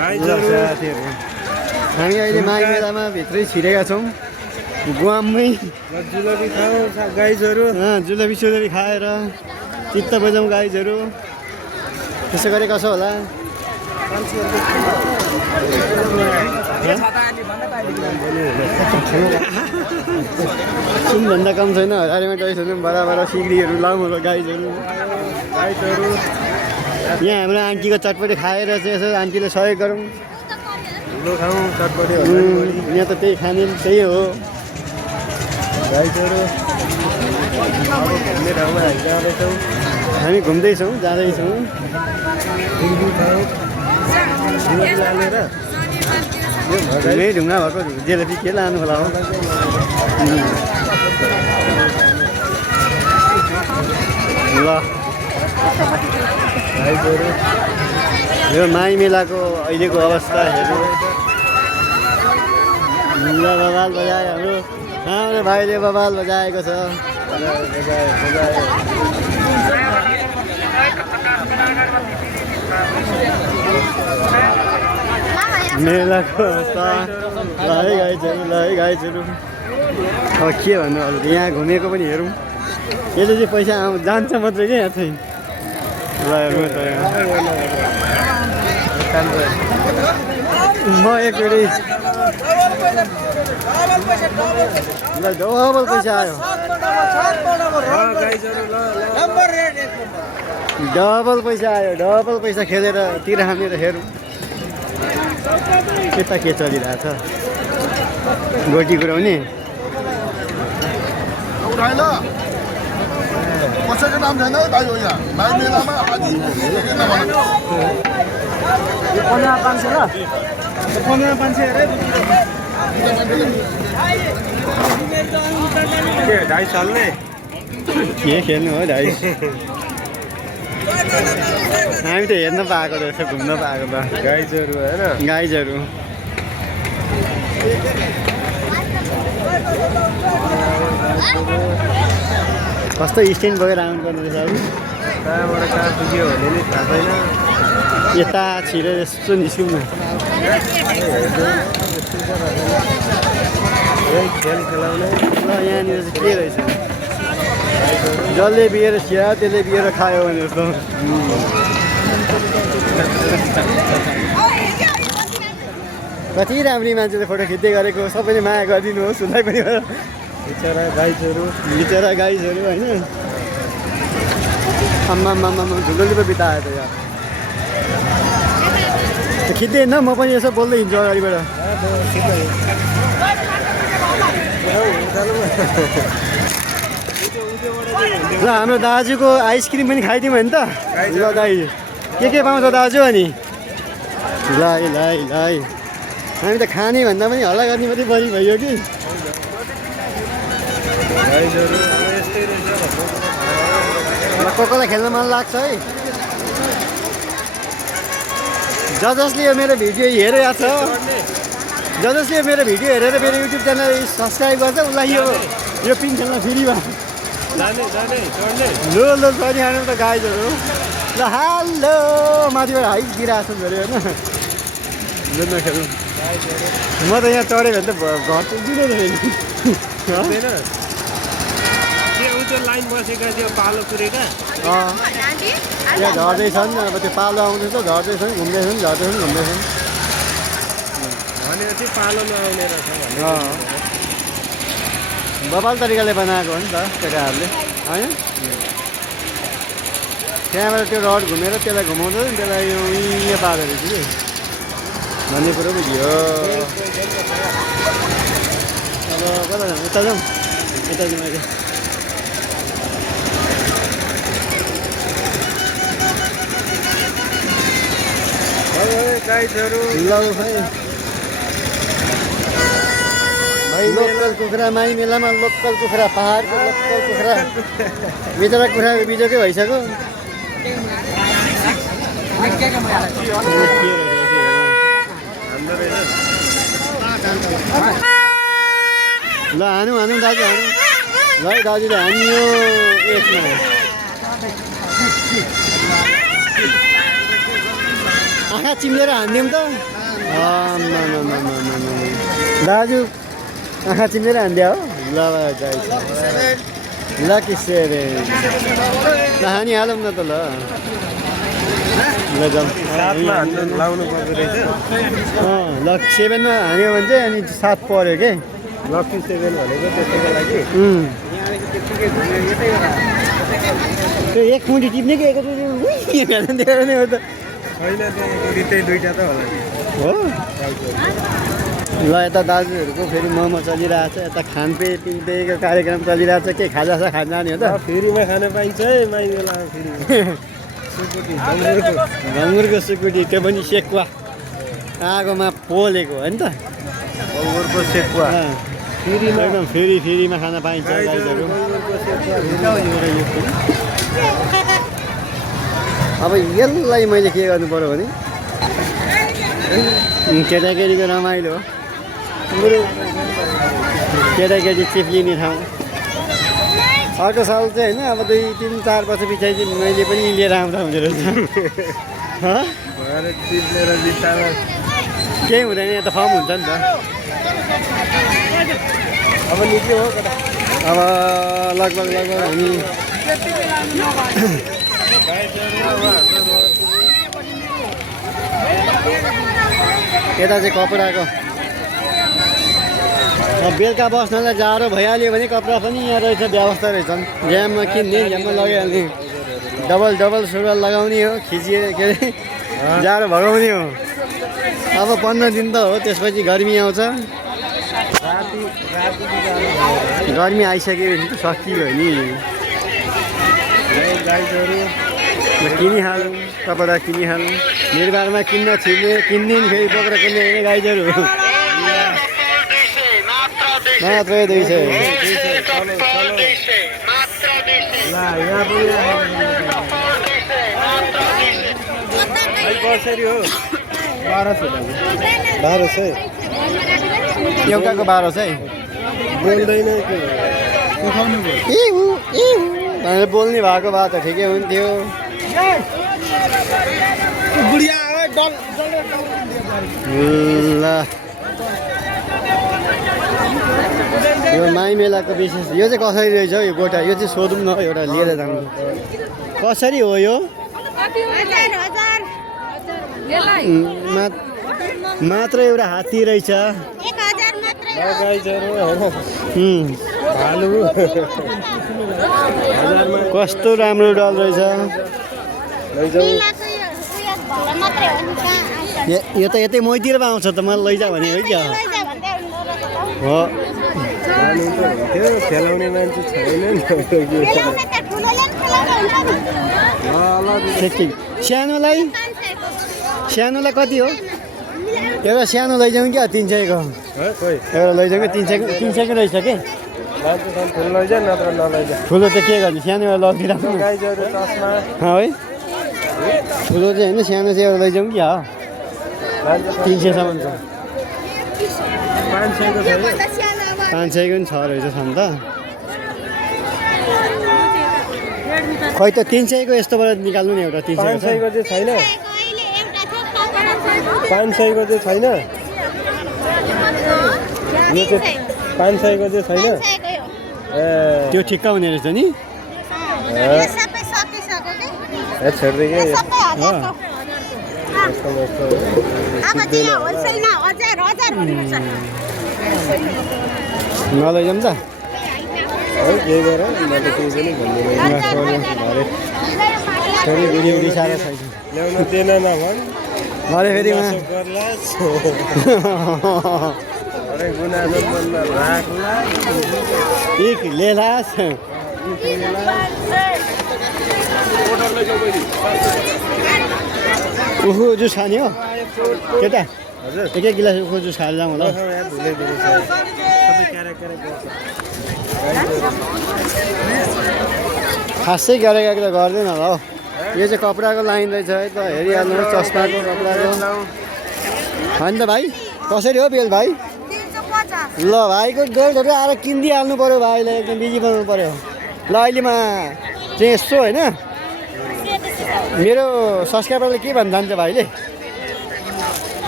साथीहरू हामी अहिले माघ मेलामा भित्रै छिरेका छौँ गुवाममै जुलबी खाऊ गाइजहरू जुलबी सुलबी खाएर चित्त बजाउँ गाइजहरू त्यसो गरे कसो होला सुनभन्दा कम छैन हजारीमा टोइसहरू बराबर सिग्रीहरू लाउँ होला गाइजहरू यहाँ हाम्रो आन्टीको चटपटी खाएर चाहिँ यसो आन्टीले सहयोग गरौँ ठुलो खाउँ चटपटी यहाँ त त्यही खाने त्यही हो गाइजहरू घुम्ने ठाउँमा हामी जाँदैछौँ हामी घुम्दैछौँ जाँदैछौँ घुमै ढुङ्गा भएको जेलेपी के लानु होला हो ल यो माई मेलाको अहिलेको अवस्था हेर्नु बबाल बजाए हाम्रो हाम्रो भाइले बबाल बजाएको छ मेलाको अवस्था ल है गाइजहरू अब के भन्नु अब यहाँ घुमेको पनि हेरौँ यसले चाहिँ पैसा जान्छ मात्रै क्या यहाँ चाहिँ ल हेर्नु त म एकचोटि ल डबल पैसा आयो डबल पैसा खेलेर तिर हानेर हेरौँ यता के चलिरहेछ गोटी कुराउने कसैको नाम छैन है भाइ हो यहाँ माघ मेलामा आज 1500 ल 1500 अरे के 2.5 सालले के खेल्नु हो डाइस हामी त हेर्न पाएको रहेछ घुम्न पाएको त गाइजहरू होइन गाइजहरू कस्तो स्ट्यान्ड बोकेर आउनुपर्ने रहेछ अब कहाँबाट कहाँ पुग्यो भने नि थाहा छैन यता छिरेर यस्तो निस्क्यौँ न खेल खेलाउने ल यहाँनिर चाहिँ के रहेछ जसले बिहेर खिया त्यसले बिहेर खायो भने जस्तो कति राम्री मान्छेले फोटो खिच्दै गरेको सबैले माया गरिदिनुहोस् उसलाई पनि बिचरा गाइजहरू होइन आम्मा झुलुली पो बितायो त यार खिच्दै होइन म पनि यसो बोल्दै हिँड्छु अगाडिबाट ल हाम्रो दाजुको आइसक्रिम पनि खाइदिउँ भने त ल दाइ के पाउँछ दाजु अनि ल हामी त खाने भन्दा पनि हल्ला गर्ने मात्रै बढी भयो कि कसलाई खेल्न मन लाग्छ है जसले यो मेरो भिडियो हेरेको छ जसले यो मेरो भिडियो हेरेर मेरो युट्युब च्यानल सब्सक्राइब गर्छ उसलाई यो पिन खेल्न फ्रीमा लो चढिहाल्नु त गाइजहरू ल हाल्लो माथिबाट हाइट दिइरहेको छु धेरै होइन जुन खेल्नु म त यहाँ चढेँ भने त घर पुग्दिनँ लाइन बसेका थियो पालो पुरेका यहाँ झर्दैछन् अब त्यो पालो आउँदैछ झर्दैछन् घुम्दैछन् घुम्दैछन् भनेपछि पालो नआउने रहेछ बबाल तरिकाले बनाएको हो नि त केटाहरूले होइन त्यहाँबाट त्यो रड घुमेर त्यसलाई घुमाउँदै त्यसलाई उयो पार्दो रहेछ कि भन्ने कुरो बुझ्यो अब कता जाउँ यता जाउँ अहिले गाइजहरू ल भाइ लोकल कुखुरा माई मेलामा लोकल कुखुरा पहाडको लोकल कुखुरा बिचरा कुखुरा बिजोकै भइसक्यो ल हानौँ दाजु हानौँ ल है दाजुले हानियो एकमा आँखा आँखा चिम्लेर हानिदिउँ त दाजु आँखा चिम्लेर हानिदियो हो ल ल किसेरे ल हानिहालौँ न त ल ल जाउँ साथमा हान्नु लाउनु पर्दो रहेछ लकी 7मा हान्यो भने चाहिँ अनि 7 पर्यो के लकी 7 भनेको त्यसैको लागि त्यो एक मुठी टिप्ने कि एकचोटि हेर्नु नि हो त छैन त्यही दुईटा त होला हो ल यता दाजुहरूको फेरि मोमो चलिरहेछ यता खानपिनको कार्यक्रम चलिरहेछ के खाजा खान जाने हो त फेरिमा खान पाइन्छ है माइला फेरि ढङ्गुरको सुकुटी त्यो पनि सेकुवा आगोमा पोलेको हो नि त ढङ्गुरको सेकुवा एकदम फेरिमा खान पाइन्छ गाईहरू अब यसलाई मैले के गर्नु पर्यो भने केटाकेटीको रमाइलो हो केटाकेटी चिप्लिने ठाउँ अर्को साल चाहिँ होइन अब 2-3-4 वर्ष पछाडि चाहिँ मैले पनि लिएर आउँदा हुँदो रहेछ केही हुँदैन यहाँ त फर्म हुन्छ नि त अब निक्ल्यो हो अब लगभग हामी यता चाहिँ कपडाको बेलुका बस्नलाई जाडो भइहाल्यो भने कपडा पनि यहाँ रहेछ व्यवस्था रहेछन् ड्याममा किन्ने ड्याममा लगाइहाल्ने डबल सुरुवाल लगाउने हो खिचिएर के अरे जाडो भगाउने हो अब 15 दिन त हो त्यसपछि गर्मी आउँछ गर्मी आइसक्यो भने त सकियो नि किनिहालौँ कपडा किनिहालौँ निर्माणमा किन्न छिर्ने किन्दिन फेरि बोकेर किन्ने गाईहरू मात्र 200 कसरी हो 1200 एउटाको 1200 बोल्दैन भनेर बोल्ने भएको भए त ठिकै हुन्थ्यो ल यो माई मेलाको विशेष यो चाहिँ कसरी रहेछ हौ यो गोटा यो चाहिँ सोधौँ न एउटा लिएर जानु कसरी हो यो मात्र एउटा हात्ती रहेछ कस्तो राम्रो डल रहेछ यो त यतै मैतिर आउँछ त मलाई लैजा भने है क्या हो खेलाउने मान्छे छैन ठिक सानोलाई कति हो एउटा सानो लैजाउँ क्या 300 को एउटा लैजाउँ कि 300 को रहेछ कि ठुलो त के गर्ने सानो एउटा लगिराख्नु है ठुलो चाहिँ होइन सानो चाहिँ एउटा लैजाउँ कि 300सम्म छ 500 को पनि छ रहेछ छन् त खै त 300 को यस्तोबाट निकाल्नु नि एउटा 300 को चाहिँ छैन 500 को चाहिँ छैन 500 को चाहिँ छैन त्यो ठिक्क हुने रहेछ नि नलैजाउँ त साह्रो छैन ल्याउन दिएन नभन् अरे फेरि एक लेलास उखु जुस खाने हो केटा एक गिलास उखु जुस खाएर जाउँ होला खासै गरेको त गर्दैन होला हौ यो चाहिँ कपडाको लाइन रहेछ है त हेरिहाल्नु चस्माको कपडाको होइन त भाइ कसरी हो बेल भाइ ल भाइको बेल्टहरू आएर किनिदिइहाल्नु पऱ्यो भाइलाई एकदम बिजी बनाउनु पऱ्यो ल अहिलेमा चाहिँ यसो होइन मेरो सब्सक्राइबरले के भन्न जान्छ भाइले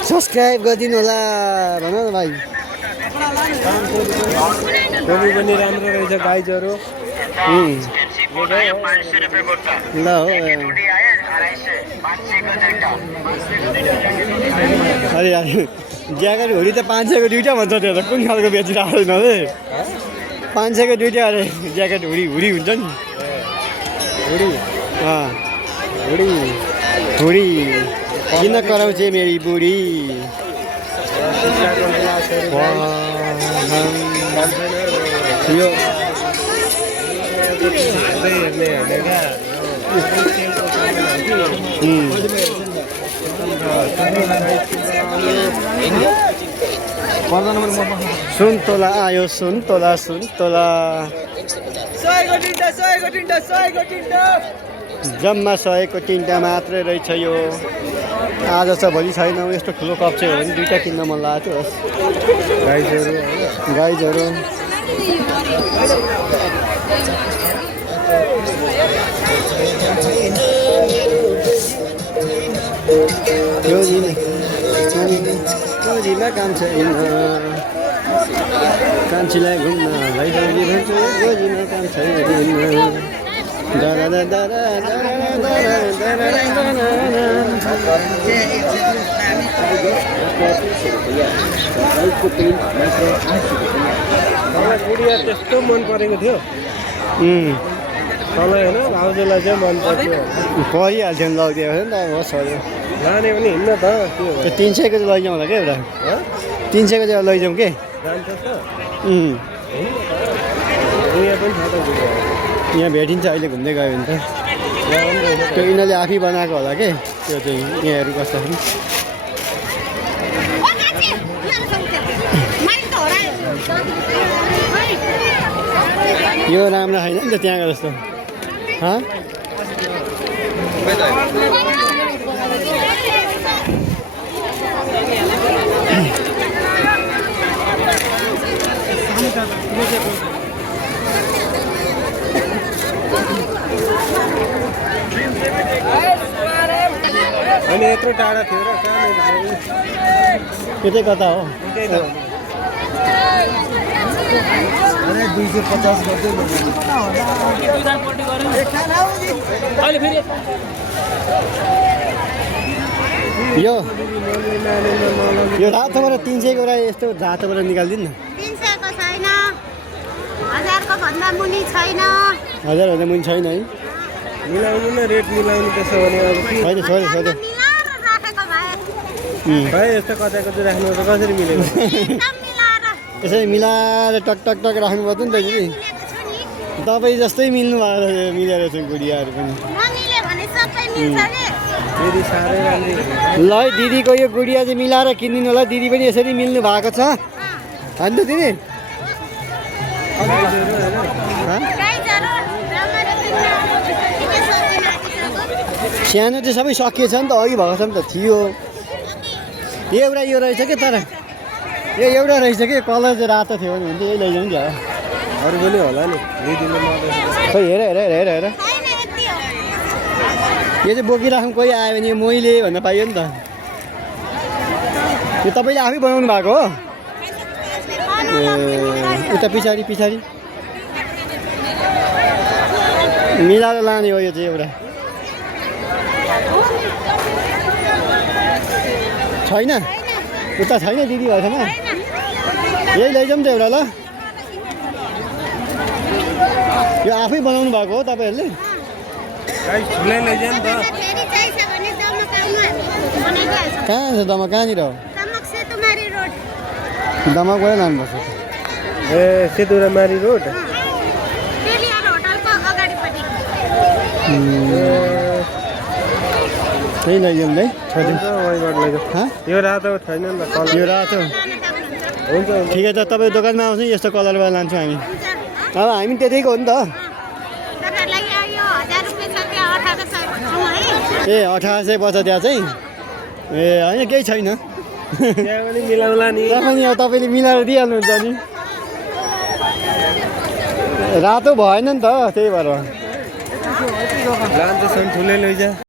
सब्सक्राइब गरिदिनु होला भन न भाइ। टोपी पनि राम्रो रहेछ गाइजहरू। ल हो अरे ज्याकेट हुडी त 500 को दुईटा भन्छ त्यो त कुन खालको बेचिरहेको छैन अरे 500 को दुईटा अरे ज्याकेट हुडी हुडी हुन्छ नि हुडी हुडी हुडी किन कराउँछे मेरी बुढी यो सुन्तोला आयो सुन्तोला सुन्तोला जम्मा 100 को 3टा मात्रै रहेछ यो आज छ भोलि छैन यस्तो ठुलो कप चाहिँ हो भने 2टा किन्न मन लाग्यो गाइजहरू गोजीमा काम छैन कान्छीलाई घुम्न भाइजी भन्छु गोजीमा काम छैन गुडिया त्यस्तो मन परेको थियो तँलाई होइन भाउजूलाई चाहिँ मन पर्थ्यो परिहाल्थ्यो नि लगिदियो भने त होस् अरे लाने पनि हिँड्न त त्यो 300 को लैजाउँ होला क्या एउटा 300 को चाहिँ लैजाउँ के जान्छ त यहाँ पनि छ त यहाँ भेटिन्छ अहिले घुम्दै गयो भने त त्यो यिनीहरूले आफै बनाएको होला के त्यो चाहिँ यहाँहरू कस्तो यो राम्रो छैन नि त त्यहाँको जस्तो अनि यत्रो टाढा थियो र कहाँनिर यतै कता हो अरे 250 गर्दै यो रातोबाट 300 को यस्तो रातोबाट निकालिदिनु न 300 को छैन 1000 को भन्दा मुनि छैन 1000 भन्दा मुनि छैन है मिलाउनु न रेट मिलाउनु त्यसो भने अब के होइन छोड्यो छोड्यो मिलाएर राखेको भए भाइ यस्तो कता कता राख्नु त कसरी मिलेको एकदम मिलाएर यसरी मिलाएर टक टक टक राख्नु पर्छ नि त दिदी मिलेको छु नि तपाईँ जस्तै मिल्नु भएको मिलेर छ गुडियाहरू पनि नमिले भने सबै मिल्छ के फेरि साह्रै राम्रो ल है दिदीको यो गुडिया चाहिँ मिलाएर किनिदिनु होला दिदी पनि यसरी मिल्नु भएको छ होइन त दिदी गाइजहरू होइन गाइजहरू राम्ररी किन्न के सक्दैन आजको सानो चाहिँ सबै सकिएछ नि त अघि भएको छ नि त थियो एउटा यो रहेछ कि तर यो एउटा रहेछ कि कलर चाहिँ रातो थियो भने यही लैजाउँ नि अरू पनि होला नि दिदीले मलाई खै हेर हेर हेर हेर हेर छैन यति हो यो चाहिँ बोकिराख्नु कोही आयो भने मैले भन्न पाइयो नि त यो तपाईँले आफै बनाउनु भएको हो उता पछाडि पछाडि मिलाएर लाने हो यो चाहिँ एउटा छैन उता छैन दिदी भएछन् यही लैजाउँ त एउटा ल यो आफै बनाउनु भएको हो तपाईँहरूले गाइस ठुलै लैजाऊ नि त फेरि चाहिन्छ भने दमकाउमा बनाइदिइहाल्छ कहाँ छ दमा कहाँनिर हो दमक सेतुमारी रोड दमाबाट लानुपर्छ ए सेतुरामारी रोड पेलियर होटलको अगाडिपट्टि त्यही लैजाउँ है छोडिदिउँ वहीँबाट लैजाऊ हाँ यो रातो छैन नि त कलर यो रातो लान सक्नुहुन्छ हुन्छ हुन्छ ठिकै छ तपाईँ दोकानमा आउँछ यस्तो कलरबाट लान्छौँ हामी हुन्छ अब हामी त्यतैको हो नि त तपाईँहरूलाई यो 1000 रुपियाँ छ त्यो 1800 भन्छौँ है ए 1800 पर्छ त्यहाँ चाहिँ ए होइन केही छैन त्यहाँ पनि मिलाउला नि त्यहाँ पनि अब तपाईँले मिलाएर दिइहाल्नुहुन्छ नि रातो भएन नि त त्यही भएर लान्छ ठुलै लैजा